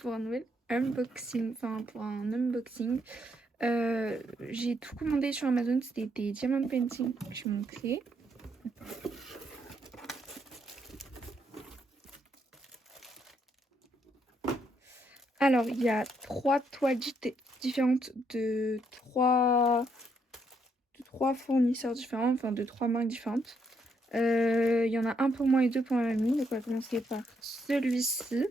pour un nouvel unboxing, enfin pour un unboxing. J'ai tout commandé sur Amazon, c'était des diamond painting que je vais montrer. Alors, il y a 3 toiles différentes de 3 fournisseurs différents, enfin de 3 marques différentes. Il y en a un pour moi et 2 pour ma mamie. Donc on va commencer par celui-ci.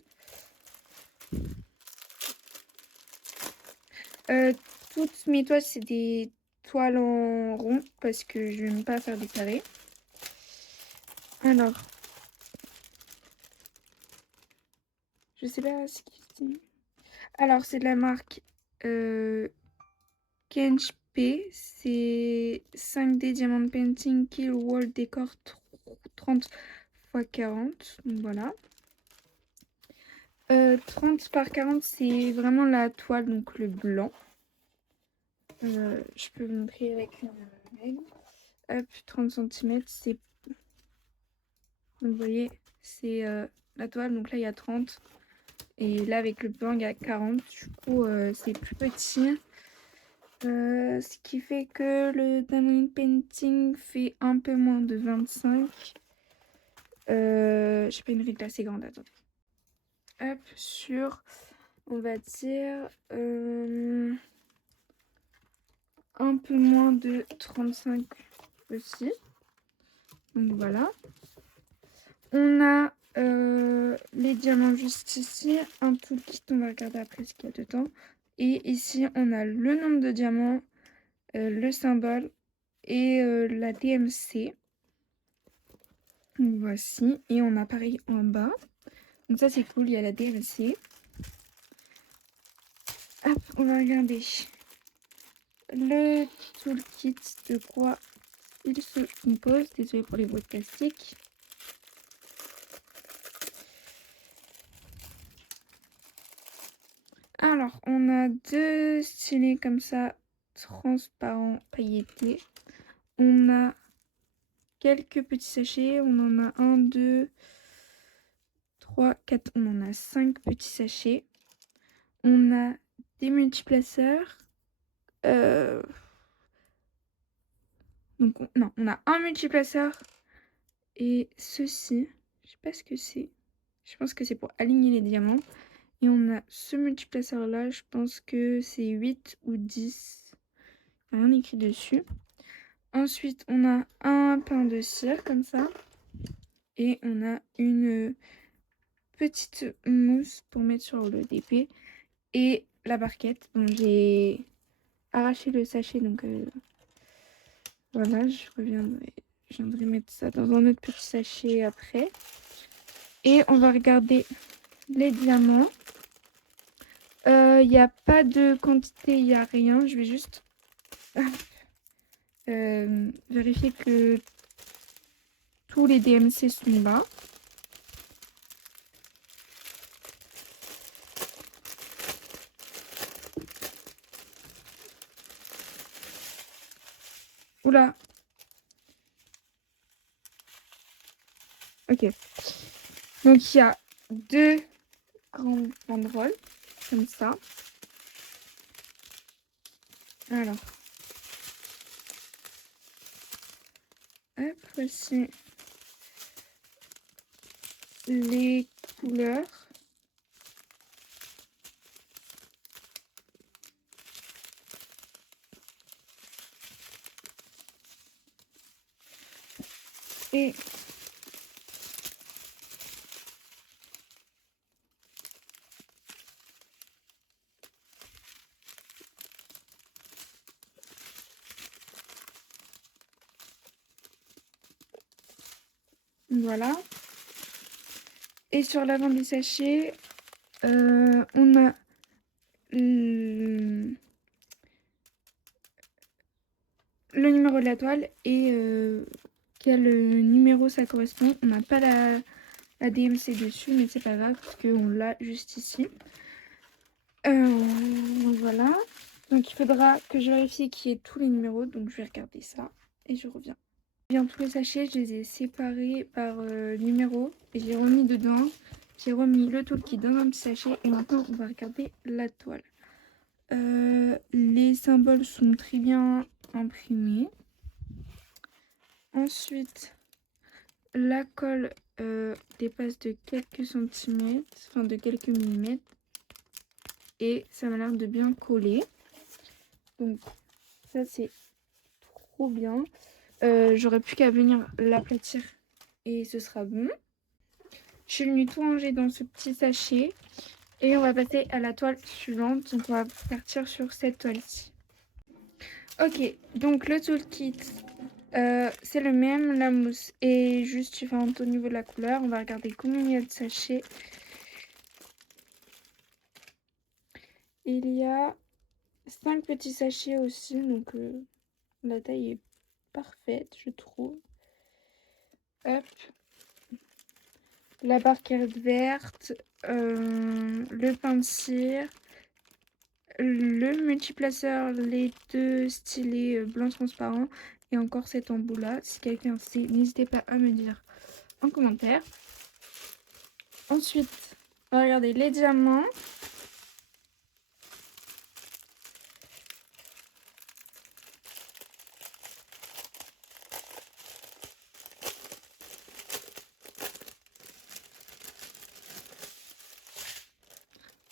Toutes mes toiles, c'est des toiles en rond parce que je n'aime pas faire des carrés. Alors, je sais pas ce qu'il dit. Alors, c'est de la marque Kench P. C'est 5D Diamond Painting Kill Wall Decor 30 x 40. Donc voilà. 30 par 40, c'est vraiment la toile, donc le blanc. Je peux vous montrer avec une règle. Hop, 30 cm, c'est... Donc vous voyez, c'est la toile, donc là il y a 30. Et là avec le blanc il y a 40. Du coup, c'est plus petit. Ce qui fait que le diamond painting fait un peu moins de 25. J'ai pas une règle assez grande, attendez. Hop, sur, on va dire, un peu moins de 35 aussi. Donc voilà. On a les diamants juste ici, un toolkit, on va regarder après ce qu'il y a dedans. Et ici, on a le nombre de diamants, le symbole et la DMC. Donc voici, et on a pareil en bas. Donc ça c'est cool, il y a la DMC. Hop, on va regarder le toolkit, de quoi il se compose. Désolé pour les bruits de plastique. Alors, on a 2 stylets comme ça, transparents, pailletés. On a quelques petits sachets. On en a 1, 2, 3, 4. On en a 5 petits sachets. On a des multiplaceurs. Donc, non, on a un multiplaceur. Et ceci, je sais pas ce que c'est. Je pense que c'est pour aligner les diamants. Et on a ce multiplaceur là, je pense que c'est 8 ou 10. Il n'y a rien écrit dessus. Ensuite, on a un pain de cire comme ça. Et on a une petite mousse pour mettre sur le DP. Et la barquette. Bon, j'ai arraché le sachet, donc voilà, je viendrai mettre ça dans un autre petit sachet après. Et on va regarder les diamants. Il n'y a pas de quantité, il n'y a rien. Je vais juste vérifier que tous les DMC sont là. Oula. Ok. Donc il y a 2 grandes banderoles, comme ça. Alors. Hop, voici les couleurs. Et voilà. Et sur l'avant du sachet, on a le numéro de la toile et quel numéro ça correspond. On n'a pas la DMC dessus, mais c'est pas grave parce qu'on l'a juste ici. Voilà. Donc il faudra que je vérifie qu'il y ait tous les numéros. Donc je vais regarder ça et je reviens. Bien, tous les sachets, je les ai séparés par numéro et j'ai remis dedans. J'ai remis le toolkit dans un petit sachet et maintenant on va regarder la toile. Les symboles sont très bien imprimés. Ensuite, la colle dépasse de quelques centimètres, enfin de quelques millimètres. Et ça m'a l'air de bien coller. Donc ça c'est trop bien. J'aurais plus qu'à venir l'aplatir et ce sera bon. Je suis venue tout ranger dans ce petit sachet. Et on va passer à la toile suivante. Donc on va partir sur cette toile-ci. Ok, donc le toolkit, c'est le même. La mousse est juste différente au niveau de la couleur. On va regarder combien il y a de sachets. Il y a 5 petits sachets aussi. Donc la taille est parfaite, je trouve. Hop. La barquette verte, le pain de cire, le multiplaceur, les deux stylés blanc transparent et encore cet embout là. Si quelqu'un sait, n'hésitez pas à me dire en commentaire. Ensuite, on va regarder les diamants.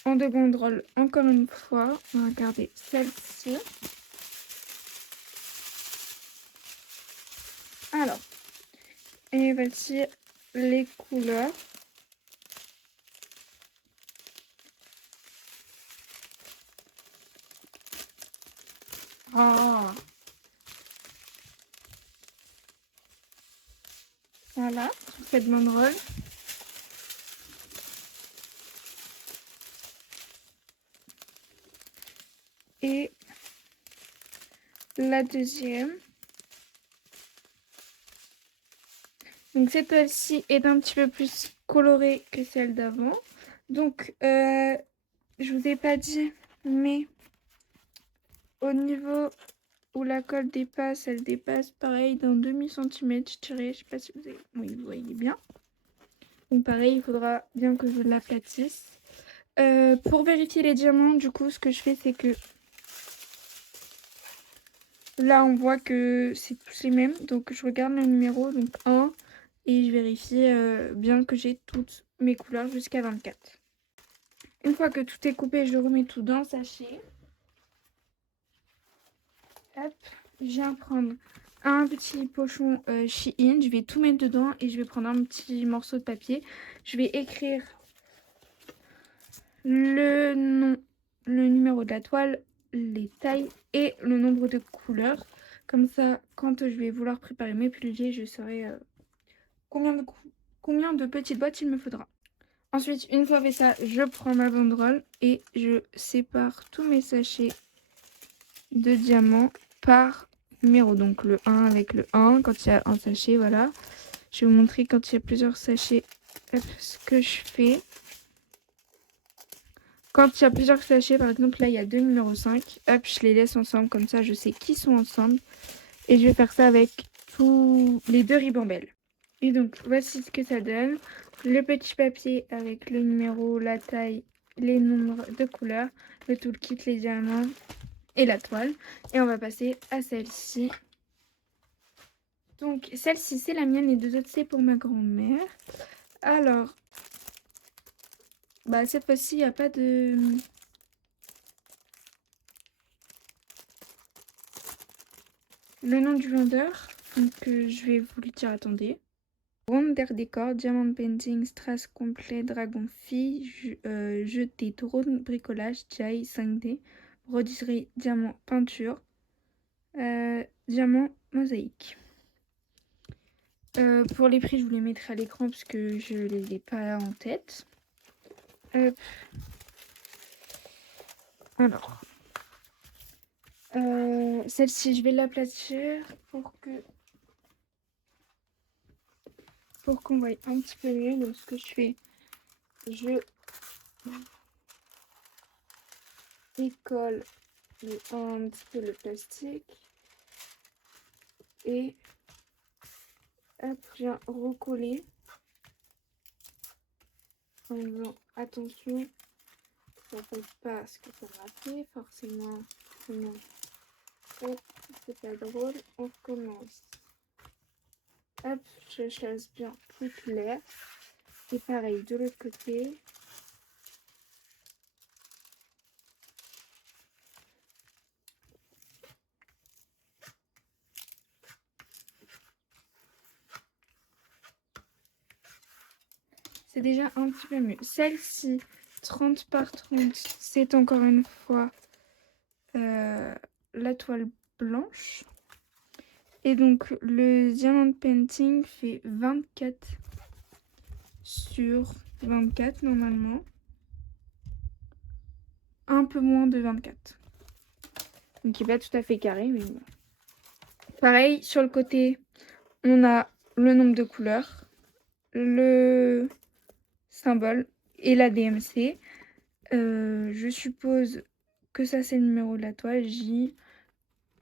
En deux banderoles, encore une fois, on va regarder celle-ci. Alors, et voici les couleurs. Ah. Voilà, sur cette banderole. Et la deuxième. Donc cette toile-ci est un petit peu plus colorée que celle d'avant. Donc je vous ai pas dit, mais au niveau où la colle dépasse, elle dépasse pareil d'un demi-centimètre, je dirais. Je sais pas si vous avez... Oui, vous voyez bien. Donc pareil, il faudra bien que je l'aplatisse. Pour vérifier les diamants, du coup, ce que je fais, c'est que là, on voit que c'est tous les mêmes. Donc je regarde le numéro, donc 1, et je vérifie bien que j'ai toutes mes couleurs jusqu'à 24. Une fois que tout est coupé, je remets tout dans le sachet. Hop, je viens prendre un petit pochon Shein. Je vais tout mettre dedans et je vais prendre un petit morceau de papier. Je vais écrire le nom, le numéro de la toile, les tailles et le nombre de couleurs. Comme ça, quand je vais vouloir préparer mes piliers, je saurai combien de petites boîtes il me faudra. Ensuite, une fois fait ça, je prends ma banderole et je sépare tous mes sachets de diamants par numéro. Donc le 1 avec le 1, quand il y a un sachet, voilà. Je vais vous montrer quand il y a plusieurs sachets ce que je fais. Quand il y a plusieurs sachets, par exemple là il y a deux numéros 5, hop, je les laisse ensemble, comme ça je sais qui sont ensemble. Et je vais faire ça avec tous les deux ribambelles. Et donc voici ce que ça donne. Le petit papier avec le numéro, la taille, les nombres de couleurs, le toolkit, les diamants et la toile. Et on va passer à celle-ci. Donc celle-ci c'est la mienne, les deux autres c'est pour ma grand-mère. Alors, bah cette fois-ci il n'y a pas de... le nom du vendeur. Donc je vais vous le dire, attendez. Wonder Décor, Diamond Painting, Strass complet, Dragon Fille, jeté, drone, bricolage, Jai, 5D, rôtisserie, diamant, peinture, diamant, mosaïque. Pour les prix, je vous les mettrai à l'écran parce que je ne les ai pas en tête. Alors, celle-ci, je vais l'aplatir pour qu'on voit un petit peu mieux. Donc, ce que je fais, je décolle un petit peu le plastique et hop, je viens recoller. en disant attention, ça fait pas ce que ça m'a fait, forcément. Non. Hop, c'est pas drôle, on commence. Hop, je chasse bien toute l'air. Et pareil, de l'autre côté. C'est déjà un petit peu mieux. Celle-ci, 30 par 30, c'est encore une fois la toile blanche. Et donc, le diamant painting fait 24 sur 24 normalement. Un peu moins de 24. Donc, il n'est pas tout à fait carré, mais bon. Pareil, sur le côté, on a le nombre de couleurs, le symbole et la DMC. Je suppose que ça, c'est le numéro de la toile, J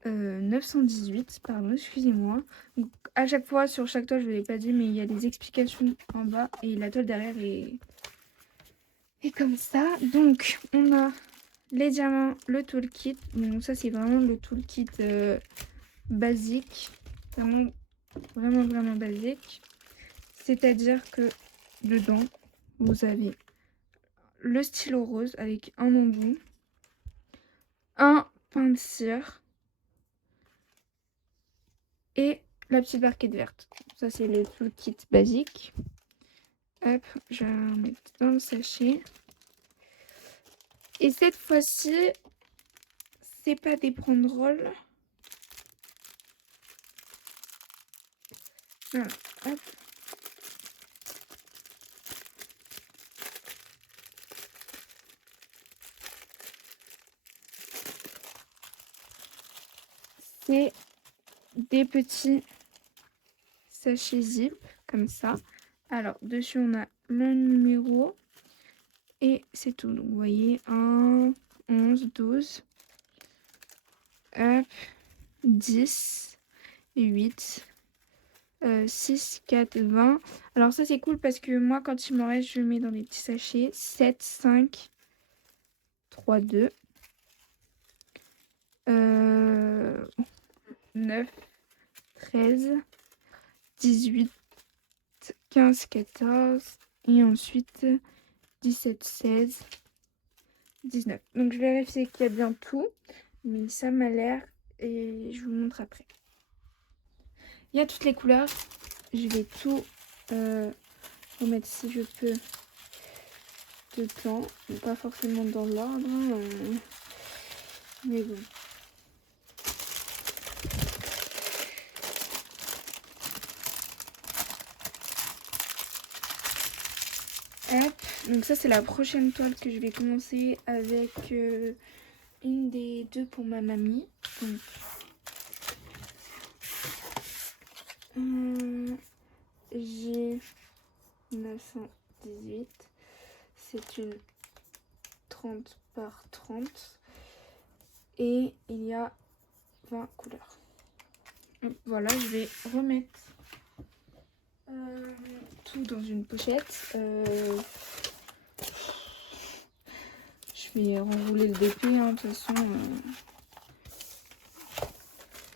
918, pardon, excusez-moi. Donc, à chaque fois, sur chaque toile, je ne l'ai pas dit, mais il y a des explications en bas et la toile derrière est comme ça. Donc, on a les diamants, le toolkit. Donc, ça, c'est vraiment le toolkit basique. Vraiment basique. C'est-à-dire que dedans, vous avez le stylo rose avec un embout, un pain de cire et la petite barquette verte. Ça, c'est le toolkit basique. Hop, je vais la mettre dans le sachet. Et cette fois-ci, c'est pas des banderoles. Voilà, hop. C'est des petits sachets zip, comme ça. Alors, dessus, on a le numéro. Et c'est tout. Donc, vous voyez, 1, 11, 12, hop, 10, 8, 6, 4, 20. Alors ça, c'est cool parce que moi, quand il m'en reste, je le mets dans les petits sachets. 7, 5, 3, 2, 9, 13, 18, 15, 14, et ensuite 17, 16, 19. Donc je vais vérifier qu'il y a bien tout, mais ça m'a l'air et je vous montre après. Il y a toutes les couleurs, je vais tout remettre si je peux dedans, pas forcément dans l'ordre, mais bon. Hop. Donc ça c'est la prochaine toile que je vais commencer avec une des deux pour ma mamie. Donc, j'ai 918. C'est une 30 par 30. Et il y a 20 couleurs. Donc, voilà, je vais remettre tout dans une pochette. Je vais renrouler le DP, hein, de toute façon.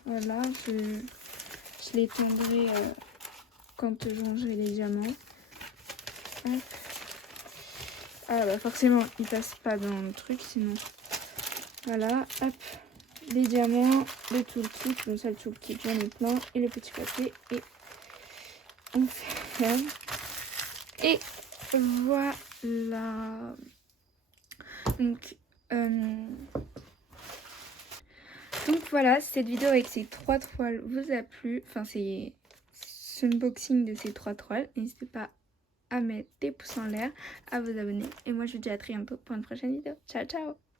Voilà, je l'étendrai quand je rangerai les diamants. Hop. Ah bah forcément, il passe pas dans le truc, sinon. Voilà, hop. Les diamants, le toolkit, donc ça le toolkit, j'en ai plein. Et le petit papier, et on ferme. Et voilà. Donc voilà, cette vidéo avec ces 3 toiles vous a plu. Enfin, c'est ce unboxing de ces 3 toiles. N'hésitez pas à mettre des pouces en l'air, à vous abonner. Et moi, je vous dis à très bientôt pour une prochaine vidéo. Ciao, ciao!